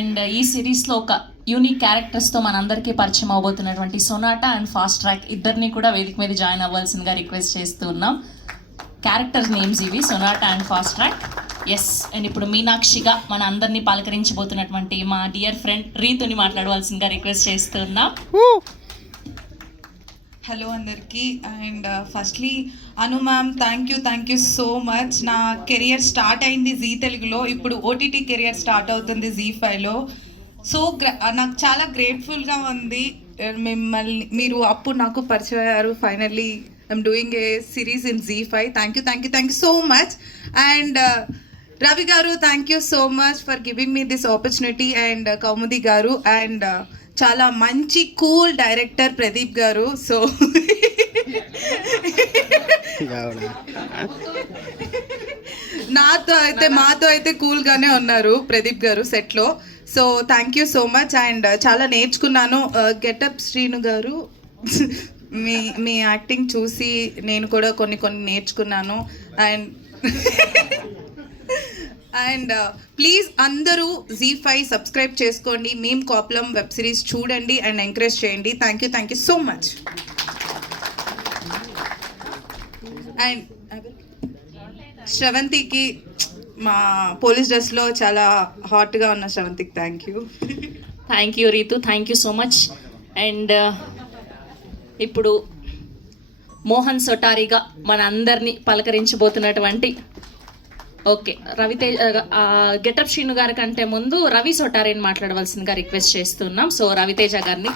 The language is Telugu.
అండ్ ఈ సిరీస్లో ఒక యూనిక్ క్యారెక్టర్స్తో మనందరికీ పరిచయం అవబోతున్నటువంటి సొనాటా అండ్ ఫాస్ట్ ట్రాక్ ఇద్దరిని కూడా వేదిక మీద జాయిన్ అవ్వాల్సిందిగా రిక్వెస్ట్ చేస్తూ ఉన్నాం. క్యారెక్టర్ నేమ్స్ ఇవి, Sonata and Fastrack. Yes, and ఇప్పుడు మీనాక్షిగా మన అందరినీ పలకరించబోతున్నటువంటి మా డియర్ ఫ్రెండ్ రీతుని మాట్లాడవలసిందిగా రిక్వెస్ట్ చేస్తూ ఉన్నాం. హలో అందరికీ. And firstly Anu ma'am, thank you so much. నా కెరియర్ స్టార్ట్ అయింది జీ తెలుగులో, ఇప్పుడు ఓటీటీ కెరియర్ స్టార్ట్ అవుతుంది జీ5లో. సో నాకు చాలా గ్రేట్ఫుల్గా ఉంది. మిమ్మల్ని మీరు అప్పుడు నాకు పరిచయం అయ్యారు. Finally I'm doing a series in Zee five. Thank you so much. And Ravi garu, thank you so much for giving me this opportunity. And Kaumudi garu, and చాలా మంచి కూల్ డైరెక్టర్ ప్రదీప్ గారు. సో మాతో అయితే కూల్గానే ఉన్నారు ప్రదీప్ గారు సెట్లో. So thank you so much. And చాలా నేర్చుకున్నాను. గెటప్ శ్రీను గారు, మీ యాక్టింగ్ చూసి నేను కూడా కొన్ని నేర్చుకున్నాను. అండ్ ప్లీజ్ అందరూ జీ5 సబ్స్క్రైబ్ చేసుకోండి. మేము కాపులం వెబ్ సిరీస్ చూడండి అండ్ ఎంకరేజ్ చేయండి. Thank you so much. And శ్రవంతికి, మా పోలీస్ డ్రెస్లో చాలా హాట్గా ఉన్న శ్రవంతికి thank you Ritu, thank you so much. And ఇప్పుడు మోహన్ సొటారిగా మన అందరినీ పలకరించబోతున్నటువంటి ఓకే రవితేజ, గెటప్ శ్రీను గారి కంటే ముందు రవి సొటారిని మాట్లాడవలసిందిగా రిక్వెస్ట్ చేస్తున్నాం. సో రవితేజ గారిని